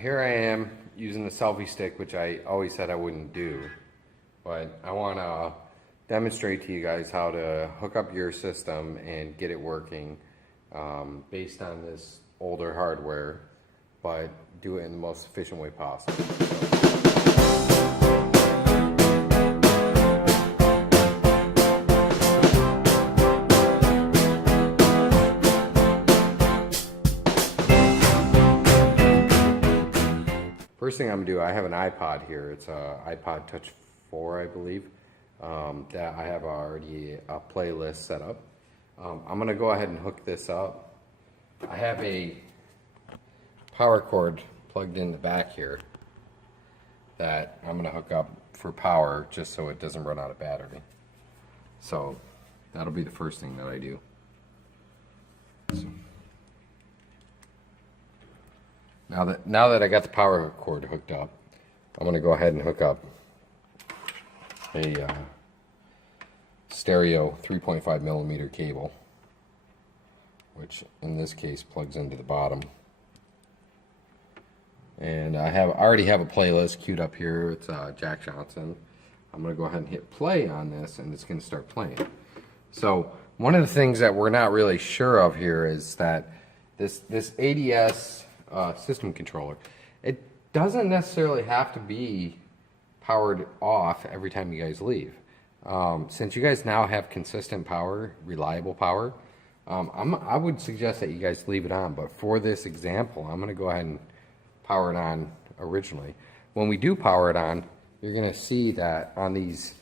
here I am using the selfie stick, which I always said I wouldn't do, but I want to demonstrate to you guys how to hook up your system and get it working based on this older hardware, but do it in the most efficient way possible. First thing I'm gonna do, I have an iPod here. It's a iPod Touch 4, I believe, that I have already a playlist set up. I'm gonna go ahead and hook this up. I have a power cord plugged in the back here that I'm gonna hook up for power just so it doesn't run out of battery. So that'll be the first thing that I do. Now that I got the power cord hooked up, I'm going to go ahead and hook up a stereo 3.5 millimeter cable, which in this case plugs into the bottom. And I already have a playlist queued up here. It's Jack Johnson. I'm going to go ahead and hit play on this, and it's going to start playing. So one of the things that we're not really sure of here is that this ADS system controller, it doesn't necessarily have to be powered off every time you guys leave. Since you guys now have consistent power, reliable power, I would suggest that you guys leave it on, but for this example, I'm going to go ahead and power it on originally. When we do power it on, you're going to see that on these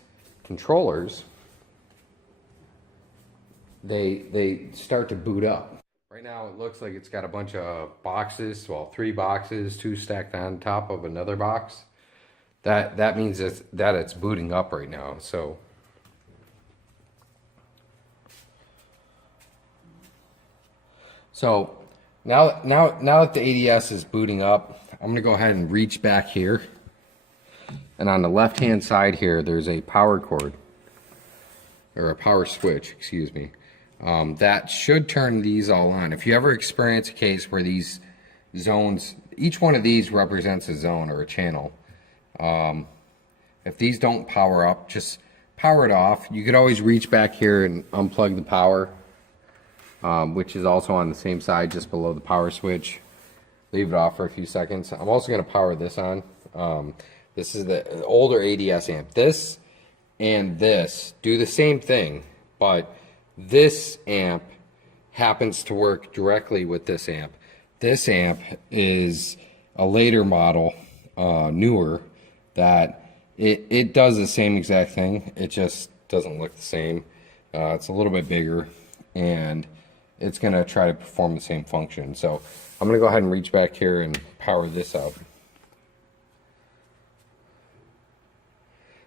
controllers, they start to boot up. Right now it looks like it's got a bunch of boxes, well, 3 boxes, 2 stacked on top of another box. That means that it's booting up right now. So now that the ADS is booting up, I'm gonna go ahead and reach back here, and on the left hand side here there's a power cord, or a power switch, excuse me. That should turn these all on. If you ever experience a case where these zones, each one of these represents a zone or a channel. If these don't power up, just power it off. You could always reach back here and unplug the power, which is also on the same side just below the power switch. Leave it off for a few seconds. I'm also going to power this on. This is the older ADS amp. This and this do the same thing, but this amp happens to work directly with this amp. This amp is a later model, newer, that it does the same exact thing. It just doesn't look the same. It's a little bit bigger, and it's going to try to perform the same function. So I'm going to go ahead and reach back here and power this up.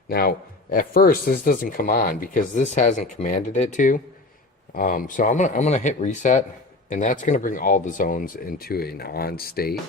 Now, at first, this doesn't come on because this hasn't commanded it to. So I'm gonna hit reset, and that's gonna bring all the zones into an on state.